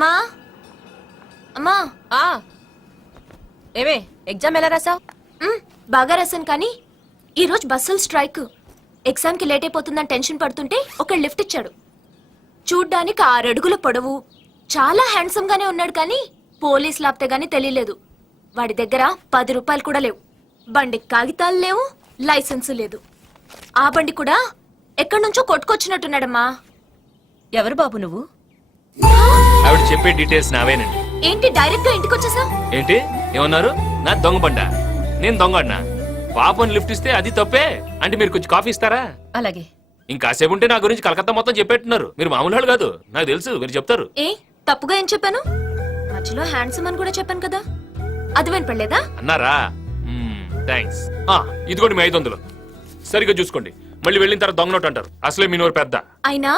అమ్మా అమ్మా ఏమే ఎగ్జామ్ ఎలా రాసావు? బాగా రాశాను కానీ ఈరోజు బస్సులు స్ట్రైక్. ఎగ్జామ్కి లేట్ అయిపోతుందని టెన్షన్ పడుతుంటే ఒక లిఫ్ట్ ఇచ్చాడు. చూడ్డానికి 6 అడుగుల పొడవు, చాలా హ్యాండ్సమ్ గానే ఉన్నాడు కానీ పోలీస్ లాప్తే గానీ తెలియలేదు. వాడి దగ్గర 10 రూపాయలు కూడా లేవు. బండికి కాగితాలు లేవు, లైసెన్స్ లేదు. ఆ బండి కూడా ఎక్కడి నుంచో కొట్టుకొచ్చినట్టున్నాడమ్మా. ఎవరు బాబు నువ్వు? ఆవిడ చెప్పే డీటెయిల్స్ నావేనండి. ఏంటి డైరెక్ట్ గా ఇంటికి వచ్చేసావు? ఏంటి ఏమన్నారు? నా దొంగ బండా? నేను దొంగ పాపని లిఫ్ట్ ఇస్తే అది తప్పే అంటే మీరు కొంచెం కాఫీ ఇస్తారా? అలాగే. ఇంకాసేపు ఉంటే నా గురించి కలకత్తా మొత్తం చెప్పేట్టున్నారు. మీరు మామూలు వాళ్ళు కాదు, నాకు తెలుసు. మీరు చెప్తారు. ఏ తప్పుగా ఏం చెప్పాను? మధ్యలో హ్యాండ్సమ్ అని కూడా చెప్పాను కదా, అది వినపడలేదా? అన్నారా? థ్యాంక్స్. ఇదిగోండి మీ 500. సరిగ్గా చూసుకోండి, మళ్ళీ వెళ్ళిన తర్వాత దొంగ నోట్ అంటారు. అసలే మీ నోరు పెద్ద. అయినా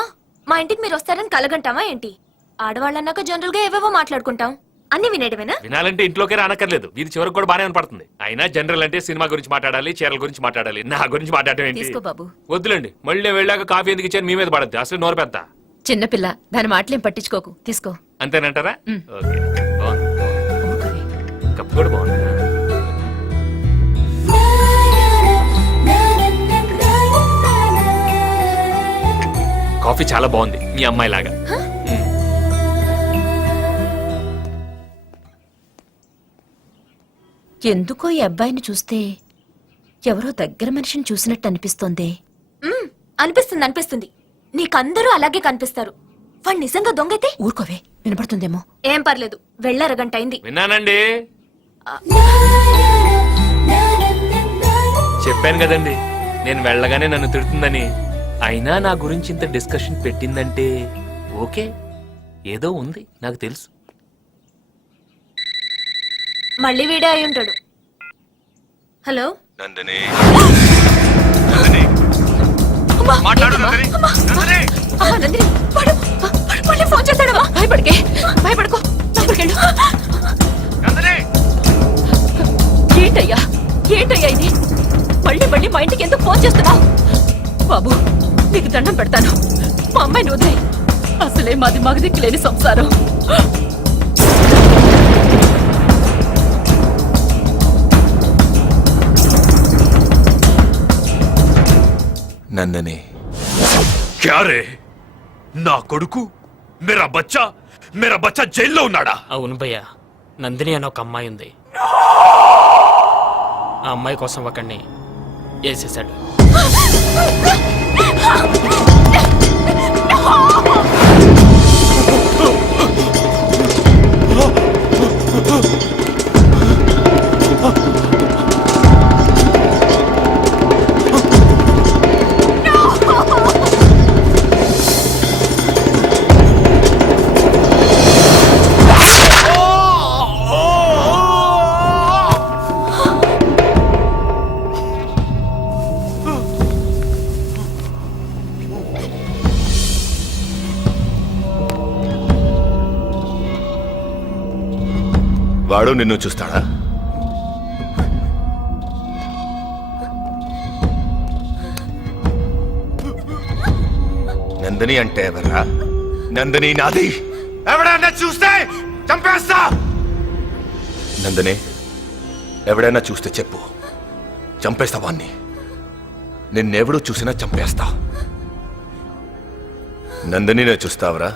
మా ఇంటికి మీరు వస్తారని కలగంటావా ఏంటి? ఆడవాళ్ళన్నాక జనరల్ గా ఏవేవో మాట్లాడుకుంటాం, అన్ని వినేయడమేనా? వినాలంటే ఇంట్లోకే రానక్కర్లేదు, వీధి చివరికి కూడా బానే పడుతుంది. అయినా జనరల్ అంటే సినిమా గురించి మాట్లాడాలి, చీరల గురించి మాట్లాడాలి. నా గురించి మాట్లాడటం ఏంటి? బాబు వద్దులేండి, మళ్ళీ వెళ్ళాక కాఫీ ఎందుకు ఇచ్చాను మీ మీద పడద్దు. అసలు నోరు పెద్ద. చిన్నపిల్ల, దాని మాటలేం పట్టించుకోకు, తీసుకో. అంతేనంటారా? ఓకే, కప్పు కూడా బాగుంది. కాఫీ చాలా బాగుంది, మీ అమ్మాయి లాగా. ఎందుకో ఈ అబ్బాయిని చూస్తే ఎవరో దగ్గర మనిషిని చూసినట్టు అనిపిస్తోంది. అనిపిస్తుంది. నీకందరూ అలాగే కనిపిస్తారు. వాడు నిజంగా దొంగైతే ఊరుకోవే, వినపడుతుందేమో. ఏం పర్లేదు, వెళ్ళరగంట అయింది. విన్నానండి, చెప్పాను కదండి నేను వెళ్ళగానే నన్ను తిడుతుందని. అయినా నా గురించి ఇంత డిస్కషన్ పెట్టిందంటే ఓకే, ఏదో ఉంది, నాకు తెలుసు. మళ్ళీ వీడే అయి ఉంటాడు. హలో నందిని, ఫోన్ చేస్తాడమ్మా. భయపడుకో. ఏంటయ్యా ఇది? మళ్ళీ మా ఇంటికి ఎందుకు ఫోన్ చేస్తున్నావు? బాబు నీకు దండం పెడతాను, మా అమ్మాయిని వదిలే. అసలే మాది మగదిక్కు లేని సంసారం. నందిని, క్యారే నా కొడుకు మేరా బచ్చా జైల్లో ఉన్నాడా? అవును భయ్య, నందిని అని ఒక అమ్మాయి ఉంది. ఆ అమ్మాయి కోసం ఒకడిని వేసేసాడు. వాడు నిన్ను చూస్తాడా? నందిని అంటే ఎవరా? నందిని నాది. ఎవడన్నా చూస్తే చంపేస్తా. నందిని, ఎవడైనా చూస్తే చెప్పు, చంపేస్తా వాణ్ణి. నిన్నెవడూ చూసినా చంపేస్తా. నందినినే చూస్తావరా?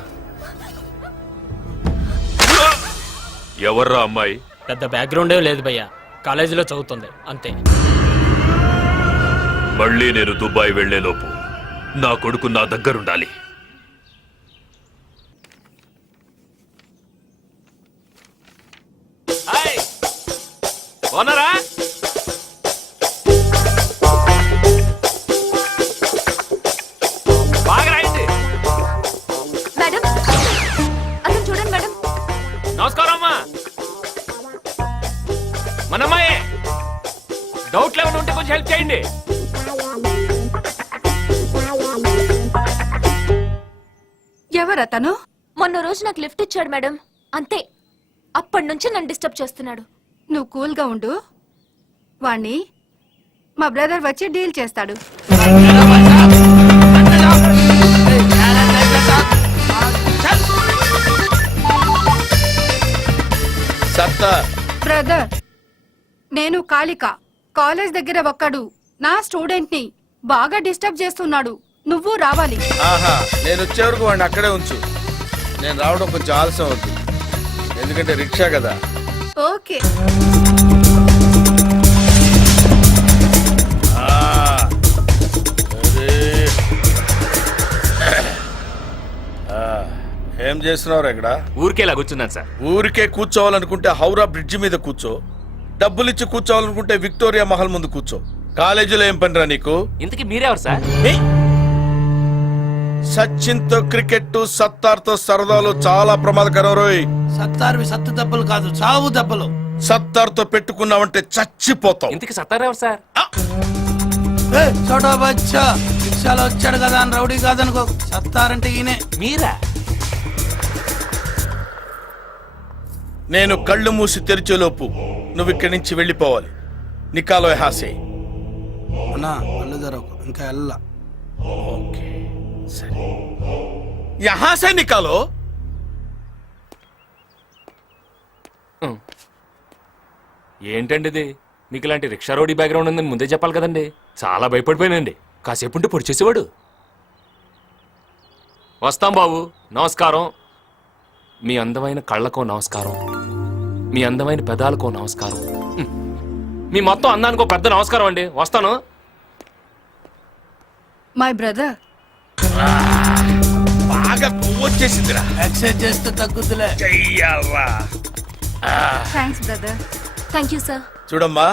ఎవర్రా అమ్మాయి? పెద్ద బ్యాక్గ్రౌండే లేదు భయ్య, కాలేజీలో చదువుతుంది అంతే. మళ్ళీ నేను దుబాయ్ వెళ్లేలోపు నా కొడుకు నా దగ్గరుండాలి. ఓనరా, బాగా రాయండి. మేడం, అతను చూడండి మేడం. నమస్కారం అమ్మా. మనమ్మాయే, డౌట్లు ఏమైనా ఉంటే కొంచెం హెల్ప్ చేయండి. ఎవరతను? మొన్న రోజు నాకు లిఫ్ట్ ఇచ్చాడు మేడం, అంతే. అప్పటి నుంచి నన్ను డిస్టర్బ్ చేస్తున్నాడు. నువ్వు కూల్గా ఉండు, వాణ్ణి మా బ్రదర్ వచ్చి డీల్ చేస్తాడు. అత్త బ్రదర్ నేను కాళిక కాలేజ్ దగ్గర ఒక్కడు నా స్టూడెంట్ ని బాగా డిస్టర్బ్ చేస్తున్నాడు, నువ్వు రావాలి. ఆహా నేను వచ్చే వరకు వాడిని అక్కడే ఉంచు. నేను రావడం కొంచెం ఆలస్యం అవుతుంది, ఎందుకంటే రిక్షా కదా. ఓకే. ఆ, అరే. ఆ, ఏం చేస్తున్నావు ఇక్కడ? ఊరికే ఇలా కూర్చున్నాను సార్. ఊరికే కూర్చోవాలనుకుంటే హౌరా బ్రిడ్జి మీద కూర్చో, డబ్బులిచ్చి కూర్చోవాలనుకుంటే విక్టోరియా మహల్ ముందు కూర్చో. కాలేజీలో ఏం పనిరా నీకు? ఇంతకీ మీరెవరు సార్? సచిన్ తో క్రికెట్, సత్తార్ తో సరదాలు చాలా ప్రమాదకరం రోయ్. సత్తార్వి సత్తు దెబ్బలు కాదు, చావు దెబ్బలు. సత్తార్ తో పెట్టుకున్నావంటే చచ్చిపోతావు. ఇంతకీ సత్తారెవరు సార్? చోటా బచ్చా రిక్షాలో వచ్చాడు కదా అని రౌడీ కాదనుకో, సత్తారంటే ఈయనే. మీరా? నేను కళ్ళు మూసి తెరిచేలోపు నువ్వు ఇక్కడి నుంచి వెళ్ళిపోవాలి. నికాలో హాసే. అన్నా కళ్ళు తెరవకు, ఇంకా వెళ్ళా. ఓకే సరే, యహా సే నికాలో. ఏంటండి ఇది? మీకు ఇలాంటి రిక్షా రోడీ బ్యాక్గ్రౌండ్ ఉందని ముందే చెప్పాలి కదండి. చాలా భయపడిపోయానండి. కాసేపు ఉంటే పొడి చేసేవాడు. వస్తాం బాబు, నమస్కారం. మీ అందమైన కళ్ళకో నమస్కారం, మీ అందమైన పెదాలకో నమస్కారం, మీ మొత్తం అందానికో పెద్ద నమస్కారం అండి. వస్తాను. My brother. బాగా కొవ్వొచ్చేసిందిరా. ఎక్సర్సైజ్ చేస్తే తగ్గుతులే. చెయ్యాలా? Thanks brother. Thank you sir. చూడమ్మా,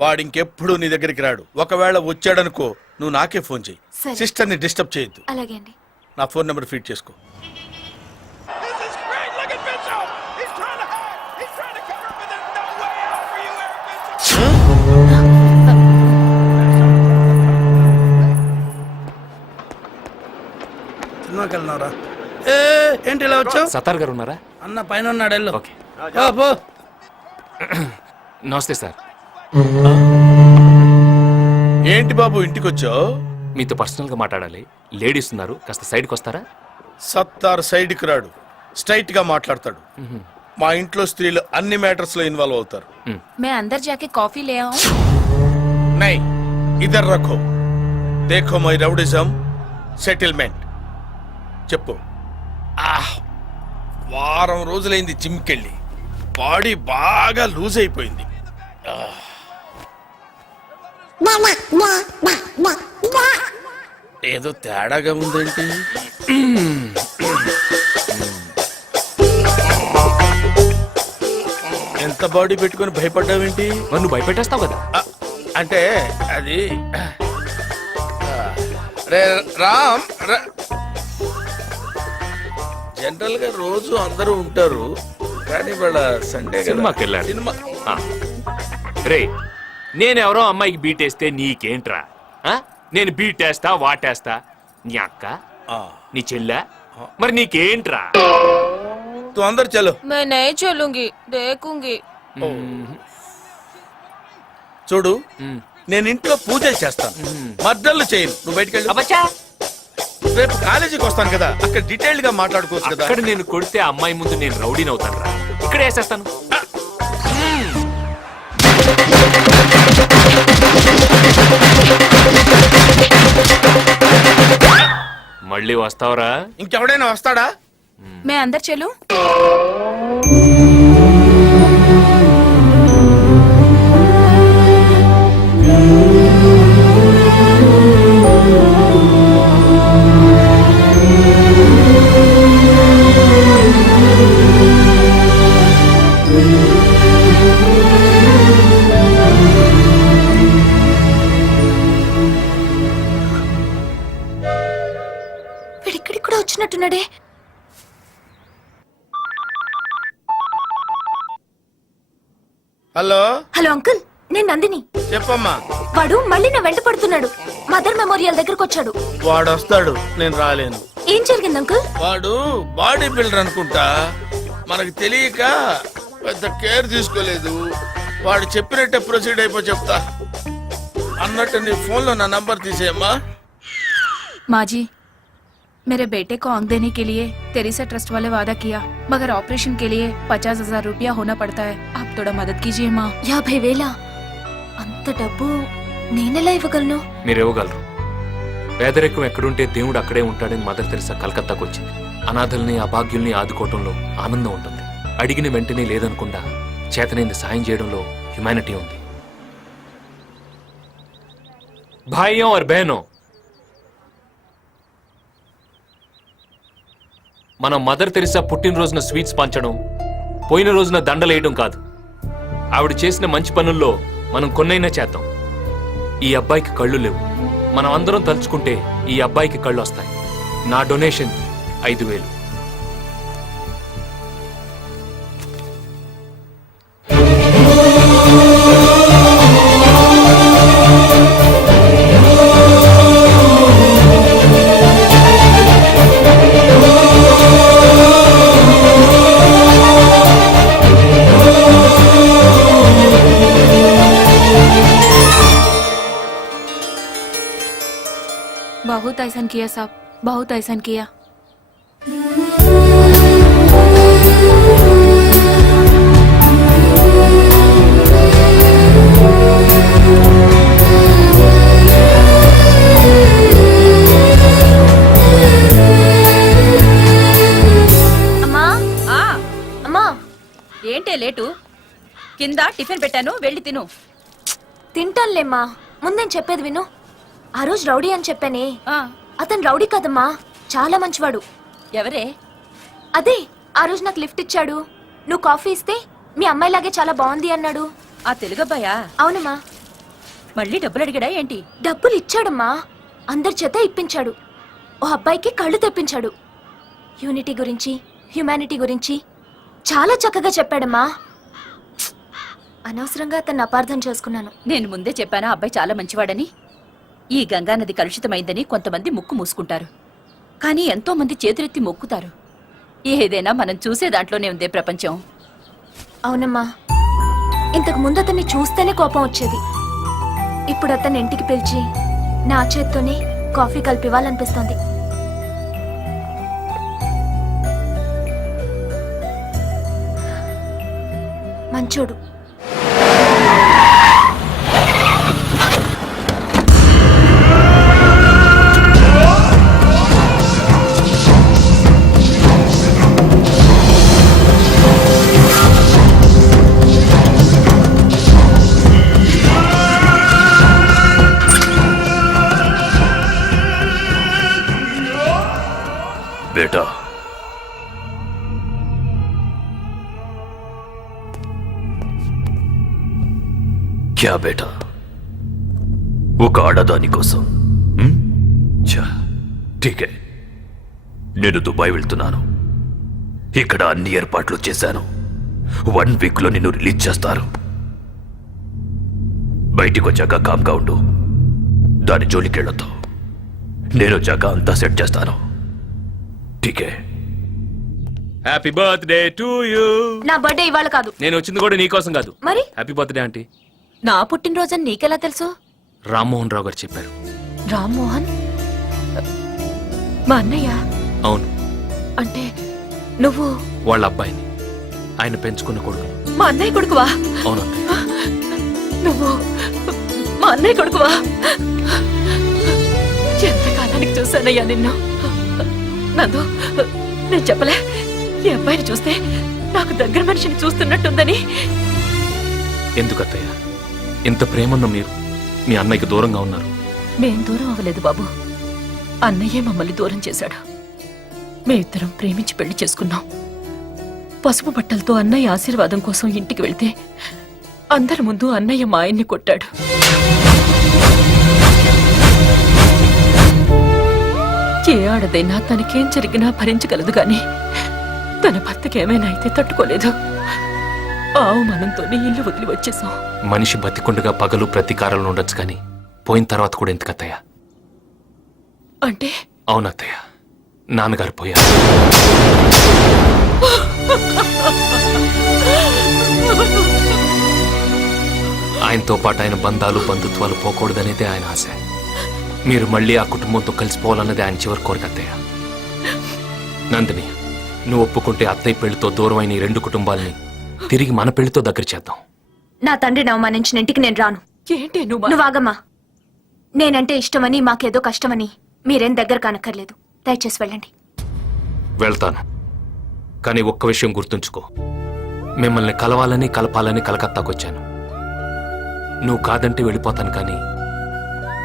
వాడు ఇంకెప్పుడు నీ దగ్గరికి రాడు. ఒకవేళ వచ్చాడనుకో నువ్వు నాకే ఫోన్ చెయ్యి. సరే. సిస్టర్ ని డిస్టర్బ్ చేయొద్దు. అలాగే అండి. నా ఫోన్ నెంబర్ ఫీడ్ చేసుకో. సినిమాకి వెళ్ళినారా? ఏంటి ఇలా వచ్చావు? సత్తార్ గారు ఉన్నారా? అన్న పైన ఉన్నాడు, వెళ్ళు. ఓకే. పో. నమస్తే సార్. ఏంటి బాబు ఇంటికి వచ్చావు? మీతో పర్సనల్ గా మాట్లాడాలి. లేడీస్ ఉన్నారు, కాస్త సైడ్కి వస్తారా? సత్తార్ సైడ్కి రాడు, స్ట్రైట్ గా మాట్లాడతాడు. మా ఇంట్లో స్త్రీలు అన్ని మ్యాటర్స్ లో ఇన్వాల్వ్ అవుతారు. मैं अंदर जाके कॉफी ले आऊं? నై either రఖో, Dekho my rowdyism settlement. చెప్పు. వారం రోజులైంది జిమ్కెళ్ళి, బాడీ బాగా లూజ్ అయిపోయింది. ఏదో తేడాగా ఉందేంటి? ఎంత బాడీ పెట్టుకొని భయపడ్డావేంటి? మరి నువ్వు భయపెట్టేస్తావు కదా. అంటే అది రే రామ్, జనరల్ గా రోజు అందరూ ఉంటారు, కానీ వాళ్ళ సండే సినిమాకి వెళ్ళారు. సినిమా రే, నేనెవరో అమ్మాయికి బీటేస్తే నీకేంట్రా? ఆ? నేను బీటేస్తా వాటేస్తా. నీ అక్క, నీ చెల్లె, మరి నీకేంట్రా? తు అందరు చలో. मैं नहीं चलूंगी, देखूंगी. చూడు, నేను ఇంట్లో పూజ చేస్తాను, మర్డర్లు చేయను. నువ్వు బయటికి వెళ్ళు. అబ్బచ్చా, రేపు కాలేజీకి వస్తాను కదా, అక్కడ డీటెయిల్డ్ గా మాట్లాడుకోవచ్చు కదా. అక్కడ నేను కొడితే ఆ అమ్మాయి ముందు నేను రౌడీని అవుతాను రా. ఇక్కడ వేసేస్తాను. మళ్ళీ వస్తావరా? ఇంకెవడైనా వస్తాడా? मैं अंदर चलूं? వీడిక్కడికి కూడా వచ్చినట్టున్నాడే. హలో హలో అంకుల్, నేను నందిని. చెప్పమ్మా. వాడు మళ్ళీ నా వెంట పడుతున్నాడు. మదర్ మెమోరియల్ దగ్గరకు వచ్చాడు. వాడు వస్తాడు, నేను రాలేను. ఏం జరిగింది అంకుల్? వాడు బాడీ బిల్డర్ అనుకుంటా, మనకు తెలియక పెద్ద కేర్ తీసుకోలేదు. వాడు చెప్పినట్టే ప్రొసీడ్ అయిపో చెప్తా అన్నట్టు నీ ఫోన్లో నా నంబర్ తీసేయమ్మా. మాజీ मेरे बेटे को आंख देने के लिए तेरेसा ट्रस्ट वाले वादा किया, मगर ऑपरेशन के लिए 50,000 रुपया होना पड़ता है। आप थोड़ा मदद कीजिए माँ। 50,000 అంత డబ్బు నేనెలా ఇవ్వగలను? మీరు ఇవ్వగలరు. పేదరికం ఎక్కడుంటే దేవుడు అక్కడే ఉంటాడని మదర్ తెరిసా కలకత్తాకు వచ్చింది. అనాథల్ని అభాగ్యుల్ని ఆదుకోవటంలో ఆనందం ఉంటుంది. అడిగిన వెంటనే లేదనకుండా చేతనైంది సాయం చేయడంలో హ్యుమానిటీ ఉంది. భాయ్యం ఆర్ బహనో, మనం మదర్ తెరిసా పుట్టినరోజున స్వీట్స్ పంచడం, పోయిన రోజున దండలేయడం కాదు. ఆవిడ చేసిన మంచి పనుల్లో మనం కొన్నైనా చేద్దాం. ఈ అబ్బాయికి కళ్ళు లేవు, మనం అందరం తలుచుకుంటే ఈ అబ్బాయికి కళ్ళు వస్తాయి. నా డొనేషన్ 5,000. बहुत ऐसा किया साहब, बहुत ऐसा किया। అమ్మా ఆ అమ్మా, ఏంటే లేటు? కింద టిఫిన్ పెట్టాను, వెళ్ళి తిను. తింటానులేమ్మా, ముందేం చెప్పేది విను. ఆ రోజు రౌడీ అని చెప్పానే, ఆ, అతను రౌడీ కదమ్మా, చాలా మంచివాడు. ఎవరే? అదే ఆ రోజు నాకు లిఫ్ట్ ఇచ్చాడు. నువ్వు కాఫీ ఇస్తే మీ అమ్మాయిలాగే చాలా బాగుంది అన్నాడు. ఆ తెలుగబ్బాయా? అవునమ్మా. మళ్ళీ డబ్బులు అడిగాడా ఏంటి? డబ్బులు ఇచ్చాడమ్మా, అందరి చేత ఇప్పించాడు. ఓ అబ్బాయికి కళ్ళు తెప్పించాడు. యూనిటీ గురించి, హ్యుమానిటీ గురించి చాలా చక్కగా చెప్పాడమ్మా. అనవసరంగా అతన్ని అపార్థం చేసుకున్నాను. నేను ముందే చెప్పానా అబ్బాయి చాలా మంచివాడని. ఈ గంగానది కలుషితమైందని కొంతమంది ముక్కు మూసుకుంటారు, కానీ ఎంతో మంది చేతులెత్తి మొక్కుతారు. ఏదైనా మనం చూసే దాంట్లోనే ఉందే ప్రపంచం. అవునమ్మా, ఇంతకు ముందు అతన్ని చూస్తేనే కోపం వచ్చేది. ఇప్పుడు అతన్ని ఇంటికి పిలిచి నా చేత్తోనే కాఫీ కలిపివ్వాలనిపిస్తోంది. మంచోడు. बेटा, क्या बेटा? ఒక ఆడదాని కోసం ఠీకే. నేను దుబాయ్ వెళ్తున్నాను. ఇక్కడ అన్ని ఏర్పాట్లు చేశాను. 1 వీక్లో నిన్ను రిలీజ్ చేస్తారు. బయటికి వచ్చాక కామ్గా ఉండు. దాని జోలికి వెళ్ళొద్దు. నేను వచ్చాక అంతా సెట్ చేస్తాను. ఠీకే. Happy birthday to you. నా బర్త్డే ఇవాళ కాదు. నేను వచ్చింది కూడా నీకోసం కాదు. మరి హ్యాపీ బర్త్డే ఆంటీ. నా పుట్టినరోజని నీకెలా తెలుసు? రామ్మోహన్ రావు గారు చెప్పారు. రామ్మోహన్ మా అన్నయ్య? అవును, అంటే నువ్వు వాళ్ళ అబ్బాయిని, ఆయన పెంచుకున్న కొడుకు. మా అన్నయ్య కొడుకువా? అవును, నువ్వు మా అన్నయ్య కొడుకువా? ఎంతకాలానికి చూశానయ్యా నిన్ను. నందు, నేను చెప్పలే ఈ అబ్బాయిని చూస్తే నాకు దగ్గర మనిషిని చూస్తున్నట్టుందని. ఎందుకత్తయ్య ఇంత ప్రేమన్న మీరు మీ అన్నయ్యకి దూరంగా ఉన్నారు? మేం దూరం అవ్వలేదు బాబు, అన్నయ్యే మమ్మల్ని దూరం చేశాడు. మేమిద్దరం ప్రేమించి పెళ్లి చేసుకున్నాం. పసుపు బట్టలతో అన్నయ్య ఆశీర్వాదం కోసం ఇంటికి వెళ్తే అందరి ముందు అన్నయ్య మా ఆయన్ని కొట్టాడు. ఏ ఆడదైనా తనకేం జరిగినా భరించగలదు గాని తన భర్తకి ఏమైనా అయితే తట్టుకోలేదు. అవమానంతోనే ఇల్లు వదిలి వచ్చేసాం. మనిషి బతికుండగా పగలు ప్రతీకారాలు ఉండొచ్చు కానీ పోయిన తర్వాత కూడా ఎందుకత్తయ్య? అంటే అవునత్తయ్య, నాన్నగారు పోయారు. ఆయనతో పాటు ఆయన బంధాలు బంధుత్వాలు పోకూడదనేదే ఆయన ఆశ. మీరు మళ్ళీ ఆ కుటుంబంతో కలిసిపోవాలన్నది ఆయన చివరి కోరిక అత్తయ్య. నందిని, నువ్వు ఒప్పుకుంటే అత్తయ్య పెళ్లితో దూరమైన ఈ రెండు కుటుంబాల్ని తిరిగి మన పెళ్లితో దగ్గర చేద్దాం. నా తండ్రిని అవమానించిన ఇంటికి నేను రాను. ఏంటి నువ్వు నువ్వు ఆగమ్మా. నేనంటే ఇష్టమని మాకేదో కష్టమని మీరేం దగ్గర కానక్కర్లేదు. దయచేసి వెళ్ళండి. వెళ్తాను, కానీ ఒక్క విషయం గుర్తుంచుకో. మిమ్మల్ని కలవాలని కలపాలని కలకత్తాకొచ్చాను. నువ్వు కాదంటే వెళ్ళిపోతాను, కానీ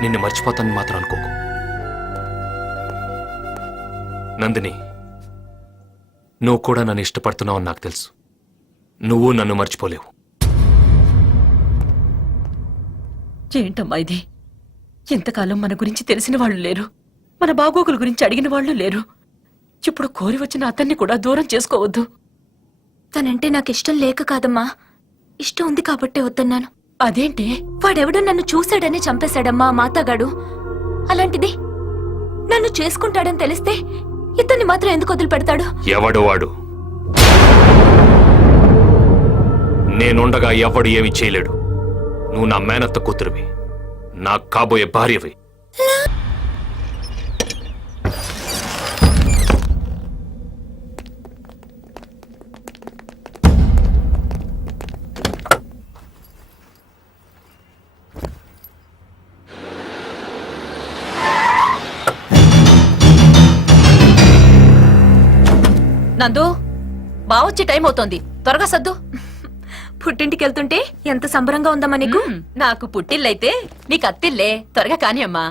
నిన్ను మర్చిపోతానని మాత్రం అనుకోకు. నందిని, నువ్వు కూడా నన్ను ఇష్టపడుతున్నావని నాకు తెలుసు. నువ్వు నన్ను మర్చిపోలేవు. ఏంటమ్మా ఇది? ఇంతకాలం మన గురించి తెలిసిన వాళ్ళు లేరు, మన బాగోగుల గురించి అడిగిన వాళ్ళు లేరు. ఇప్పుడు కోరి వచ్చిన అతన్ని కూడా దూరం చేసుకోవద్దు. తనంటే నాకు ఇష్టం లేక కాదమ్మా, ఇష్టం ఉంది కాబట్టే వద్దన్నాను. అదేంటి? వాడెవడో నన్ను చూశాడని చంపేశాడమ్మా మాతగాడు. అలాంటిది నన్ను చేసుకుంటాడని తెలిస్తే ఇతన్ని మాత్రం ఎందుకు వదిలిపెడతాడు? ఎవడు వాడు? నేనుండగా ఎవడు ఏమీ చేయలేడు. నువ్వు నా మేనత్త కూతురువి, నాకు కాబోయే భార్యవి. నందు, బావొచ్చే టైం అవుతోంది, త్వరగా సద్దు. పుట్టింటికి వెళ్తుంటే ఎంత సంబరంగా ఉందమ్మా నీకు. నాకు పుట్టిల్లైతే నీకు అత్తిల్లే, త్వరగా కాని అమ్మా.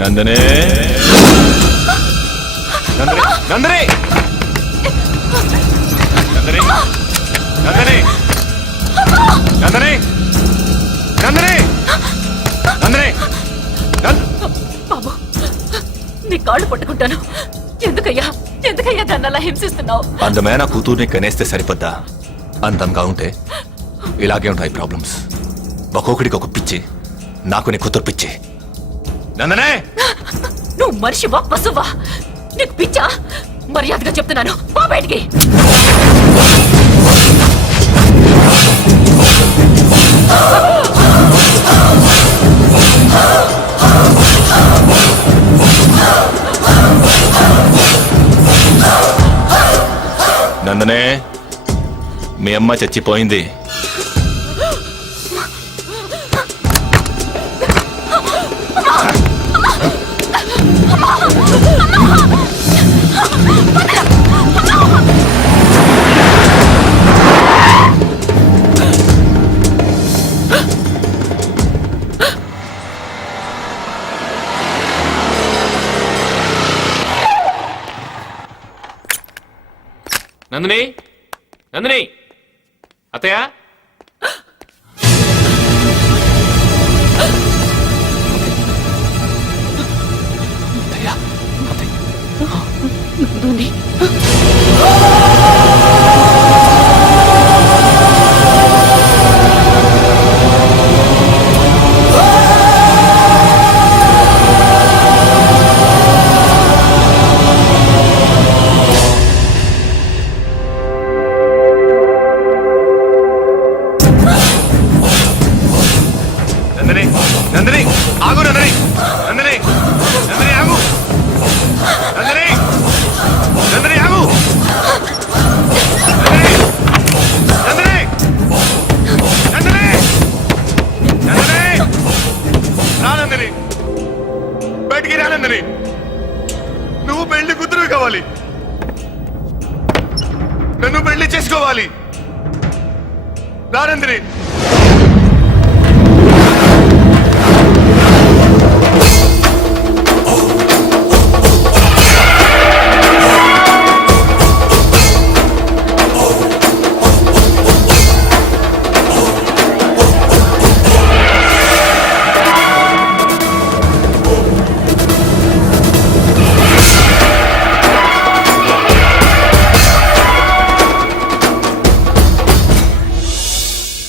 నందనే, నందనే, నందనే, నందనే, నందనే, నందనే, నందనే, నందనే, బాబు, నీ కాళ్ళు పట్టుకుంటాను. ఎందుకయ్యా ఎందుకయ్యా దాన్ని అలా హింసిస్తున్నావు? అందమైన కూతుర్ని కనేస్తే సరిపోద్దా? అందంగా ఉంటే ఇలాగే ఉంటాయి ప్రాబ్లమ్స్. ఒక్కొక్కడికి ఒక పిచ్చి, నాకు నీ కూతురు పిచ్చి. నందనే, నువ్వు మనిషివా పశువా? నీకు పిచ్చా? మర్యాదగా చెప్తున్నాను, బా బయటికి. నందనే, మీ అమ్మ చచ్చిపోయింది. నందిని, నందిని, అత్తయ్య, నందుని. నందనే, నందనే, ఆగు. నందనే, నందనే, నందనే, ఆగు. నందనే, నందనే, ఆగు. నందనే, నందనే, నందనే, నందనే, రా నందనే, బయటికి రా నందనే. నువ్వు పెళ్లి కూతురు కావాలి, నన్ను పెళ్లి చేసుకోవాలి. రా నందనే.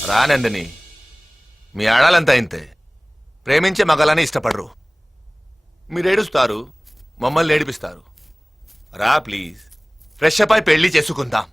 రానందని మీ ఆడాలంతా ఇంతే. ప్రేమించే మగాలని ఇష్టపడరు. మీరు ఏడుస్తారు, మమ్మల్ని ఏడిపిస్తారు. రా ప్లీజ్, ఫ్రెష్ అప్ అయి పెళ్లి చేసుకుందాం.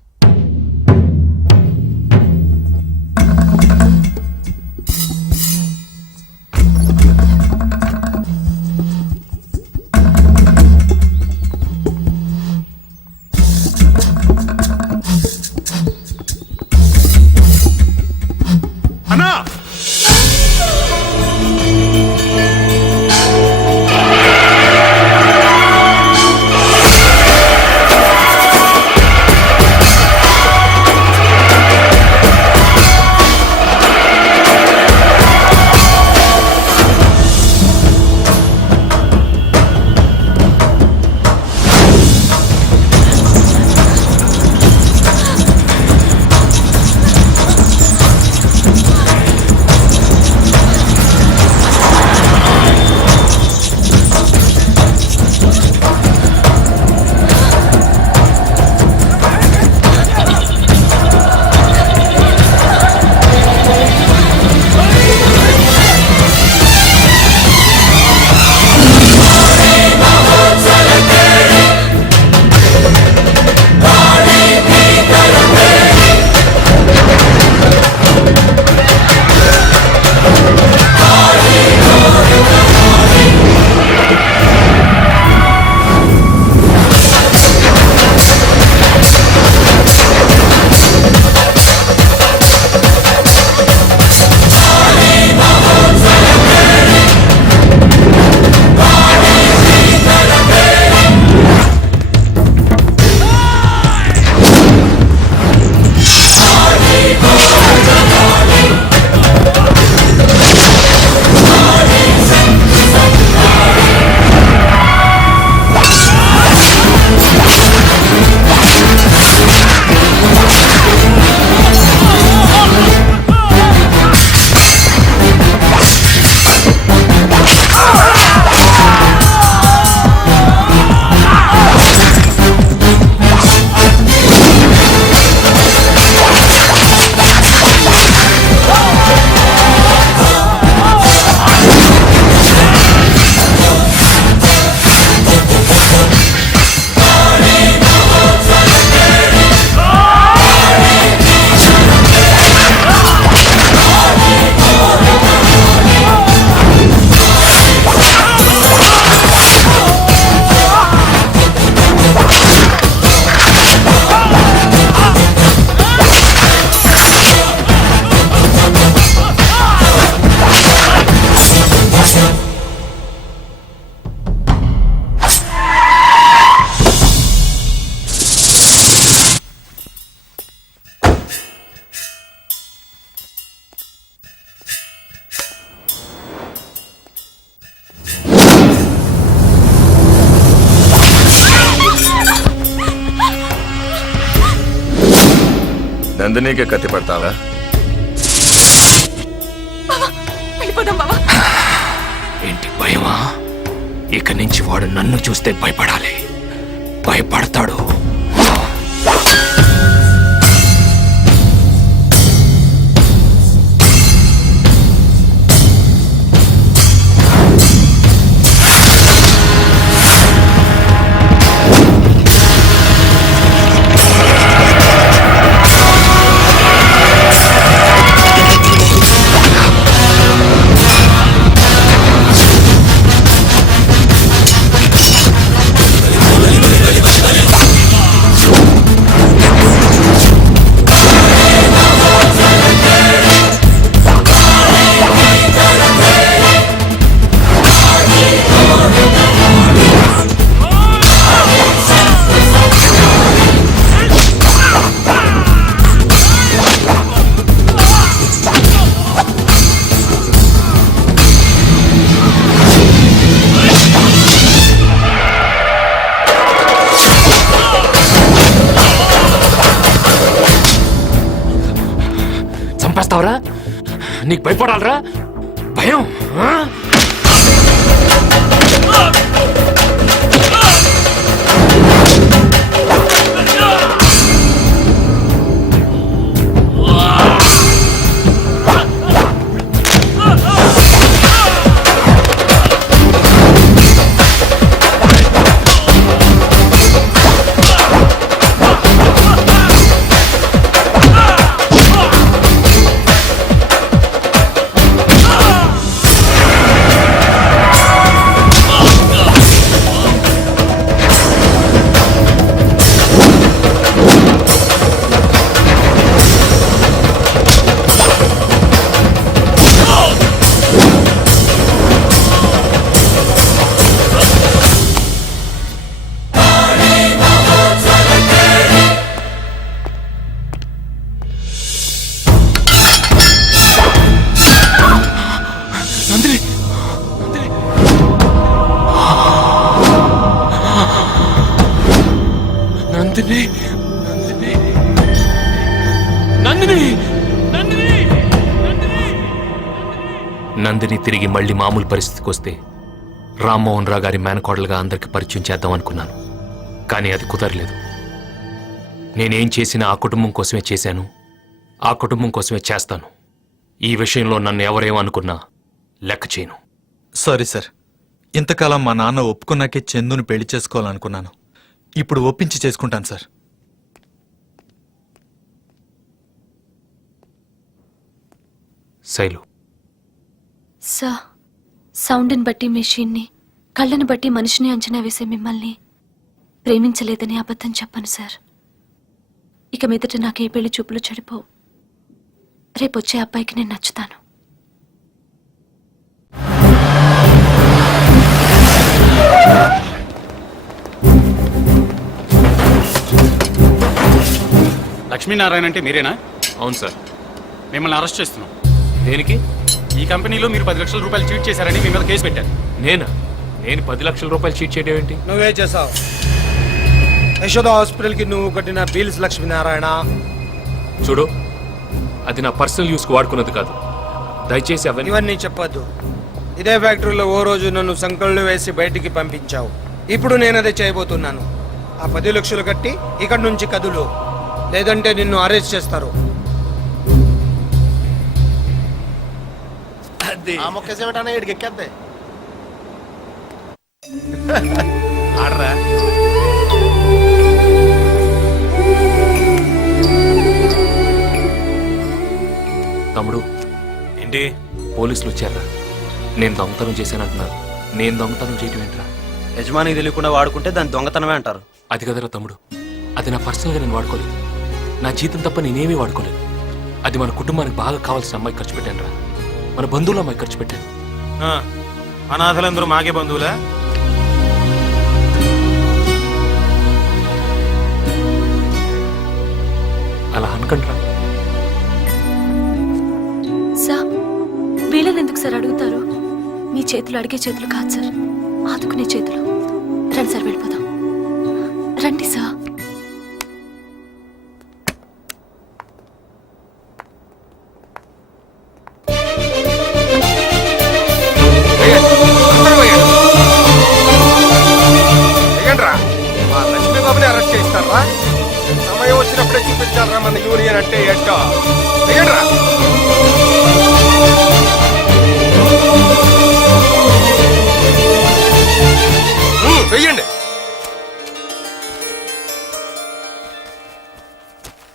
నందినికి కత్తి పడతావా? వెళ్ళిపోదాం బావా. ఏంటి భయమా? ఇక నుంచి వాడు నన్ను చూస్తే భయపడాలి. భయపడతాడు. చంపేస్తావరా? నీకు భయపడాలరా? భయం ఆ? నందిని, నందిని, నందిని, నందిని, నందిని, నందిని తిరిగి మళ్ళీ మామూలు పరిస్థితికి వస్తే రామ్మోహన్ రావు గారి మేనకోడలుగా అందరికి పరిచయం చేద్దాం అనుకున్నాను. కానీ అది కుదరలేదు. నేనేం చేసినా ఆ కుటుంబం కోసమే చేశాను, ఆ కుటుంబం కోసమే చేస్తాను. ఈ విషయంలో నన్ను ఎవరేమనుకున్నా లెక్క చేయను. సారీ సార్, ఇంతకాలం మా నాన్న ఒప్పుకున్నాకే చందును పెళ్లి చేసుకోవాలనుకున్నాను. ఇప్పుడు ఒప్పించి చేసుకుంటాను సార్. శైలు, సార్, సౌండ్ని బట్టి మెషిన్ని, కళ్ళని బట్టి మనిషిని అంచనా వేసే మిమ్మల్ని ప్రేమించలేదని అబద్ధం చెప్పను సార్. ఇక మీదట నాకే పెళ్లి చూపులు చెడిపోవు. రేపొచ్చే అబ్బాయికి నేను నచ్చుతాను. లక్ష్మీనారాయణ అంటే మీరేనా? అవును సార్. మిమ్మల్ని అరెస్ట్ చేస్తున్నాం. దేనికి? ఈ కంపెనీలో మీరు 10 లక్షల రూపాయలు చీట్ చేశారని మీ మీద కేసు పెట్టారు. నేను 10 లక్షల రూపాయలు చీట్ చేయడం ఏంటి? నువ్వే చేసావు. యశోద హాస్పిటల్ కి నువ్వు కట్టిన బిల్స్ లక్ష్మీనారాయణ. చూడు, అది నా పర్సనల్ యూస్కి వాడుకున్నది కాదు. దయచేసి ఇవన్నీ చెప్పొద్దు. ఇదే ఫ్యాక్టరీలో ఓ రోజు నన్ను సంకళ్ళు వేసి బయటికి పంపించావు. ఇప్పుడు నేను అదే చేయబోతున్నాను. ఆ 10 లక్షలు కట్టి ఇక్కడి నుంచి కదులు, లేదంటే నిన్ను అరెస్ట్ చేస్తారు. ఆడరా. తమ్ముడు, ఏంటి? పోలీసులు వచ్చారా? నేను దొంగతనం చేశానంటున్నారు. నేను దొంగతనం చేయటం ఏంట్రా? యజమానికి తెలియకుండా వాడుకుంటే దాన్ని దొంగతనమే అంటారు. అది కదరా తమ్ముడు, అది నా పర్సనల్గా నేను వాడుకోలేదు. నా జీతం తప్ప నేనేమీ వాడుకోలేదు. అది మన కుటుంబానికి బాగా కావాల్సిన అమ్మాయి ఖర్చు పెట్టాను రా. మన బంధువుల అమ్మాయి ఖర్చు పెట్టాను. అనాథలందరూ మాకే బంధువులా? అలా అనకండ్రా. సార్, వీళ్ళని ఎందుకు సార్ అడుగుతారు? మీ చేతులు అడిగే చేతులు కాదు సార్, ఆదుకునే చేతులు. రండి సార్, వెళ్ళిపోదాం. రండి సార్. చూపించాలరా మన యూనియన్ అంటే ఏంటో. వెయ్యండ్రా. వెయ్యండి.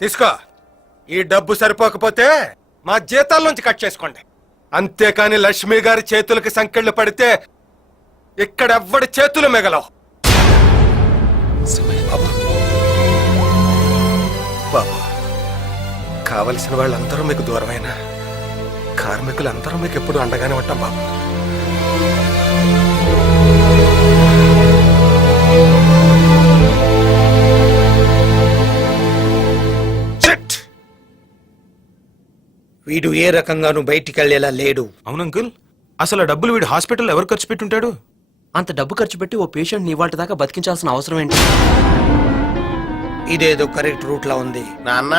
తీసుకో. ఈ డబ్బు సరిపోకపోతే మా జీతాల్లోంచి కట్ చేసుకోండి. అంతేకాని లక్ష్మి గారి చేతులకి సంకెళ్ళు పడితే ఇక్కడెవ్వడి చేతులు మిగలవు. బాబు బాబు, కావలసిన వాళ్ళందరూ మీకు దూరమైన కార్మికులందరూ మీకు ఎప్పుడు అండగానే ఉంటాం బాబు. వీడు ఏ రకంగానూ బయటికి వెళ్ళేలా లేడు. అవును అంకుల్, అసలు ఆ డబ్బులు వీడు హాస్పిటల్ ఎవరు ఖర్చు పెట్టుంటాడు? అంత డబ్బు ఖర్చు పెట్టి ఓ పేషెంట్ ఇవాళ దాకా బతికించాల్సిన అవసరం ఏంటి? ఇదేదో కరెక్ట్ రూట్ లా ఉంది. నాన్న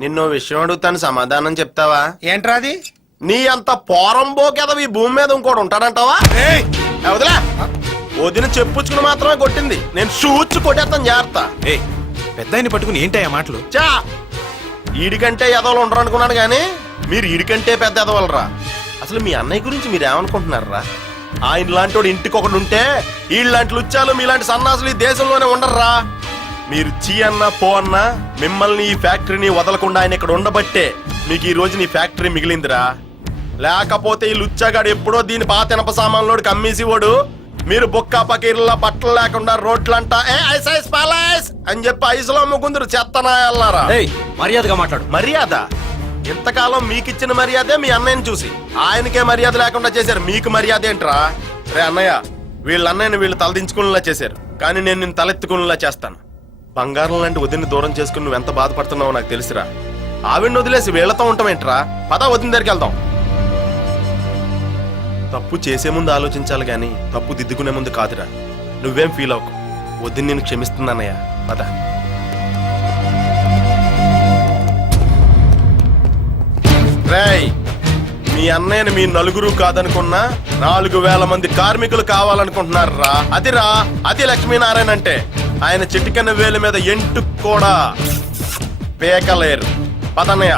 నిన్నో విషయం అడుగుతాను, సమాధానం చెప్తావా? ఏంట్రా అది? నీ అంత పోరంబోకేదవి ఈ భూమి మీద ఇంకోటి ఉంటాడంటావా? వదిలే. వదిన చెప్పుచ్చుకుని మాత్రమే కొట్టింది, నేను షూచ్చు కొట్టేస్తాను జాగ్రత్త. ఏ పెద్ద ఆయన్ని పట్టుకుని ఏంటయ్యా మాటలు? చా ఈడికంటే ఎదవలు ఉండరు అనుకున్నాను గానీ మీరు ఈడికంటే పెద్ద ఎదవలరా. అసలు మీ అన్నయ్య గురించి మీరు ఏమనుకుంటున్నారా? ఆయన లాంటి వాడు ఇంటికి ఒకడు ఉంటే వీళ్ళలాంటి లుచ్చాలు మీలాంటి సన్నాసులు ఈ దేశంలోనే ఉండర్రా. మీరు చీ అన్నా పో అన్నా మిమ్మల్ని ఈ ఫ్యాక్టరీని వదలకుండా ఆయన ఇక్కడ ఉండబట్టే మీకు ఈ రోజు నీ ఫ్యాక్టరీ మిగిలిందిరా. లేకపోతే ఈ లుచ్చాగాడు ఎప్పుడో దీని పాత ఇనప సామాన్లోడికి అమ్మేసి వాడు మీరు బొక్క పకీర్లా బట్టలు లేకుండా రోడ్లంట అని చెప్పి ఐసులో ముకుందరు చెత్తనాయల్లారా. మర్యాదగా మాట్లాడు. మర్యాద? ఇంతకాలం మీకిచ్చిన మర్యాదే మీ అన్నయ్యని చూసి ఆయనకే మర్యాద లేకుండా చేశారు. మీకు మర్యాద ఏంట్రా? రే అన్నయ్య, వీళ్ళ అన్నయ్యని వీళ్ళు తలదించుకునేలా చేశారు, కానీ నేను నిన్ను తలెత్తుకునేలా చేస్తాను. బంగారం లాంటి వదిన్ని దూరం చేసుకుని నువ్వు ఎంత బాధపడుతున్నావో నాకు తెలుసురా. ఆవిడ్ని వదిలేసి వీళ్లతో ఉంటామేంట్రా? పద వదిన దగ్గరికి వెళ్దాం. తప్పు చేసే ముందు ఆలోచించాలి గాని తప్పు దిద్దుకునే ముందు కాదురా. నువ్వేం ఫీల్ అవ్వకు, వద్దు నేను క్షమిస్తున్నానయ్యా. పద. రేయ్, మీ అన్నయ్యని మీ నలుగురు కాదనుకున్నా 4000 మంది కార్మికులు కావాలనుకుంటున్నారా? అది లక్ష్మీనారాయణ అంటే. ఆయన చిటికెన వేలు మీద ఎంటు కూడా పేకలేరు. పదన్నయ్య.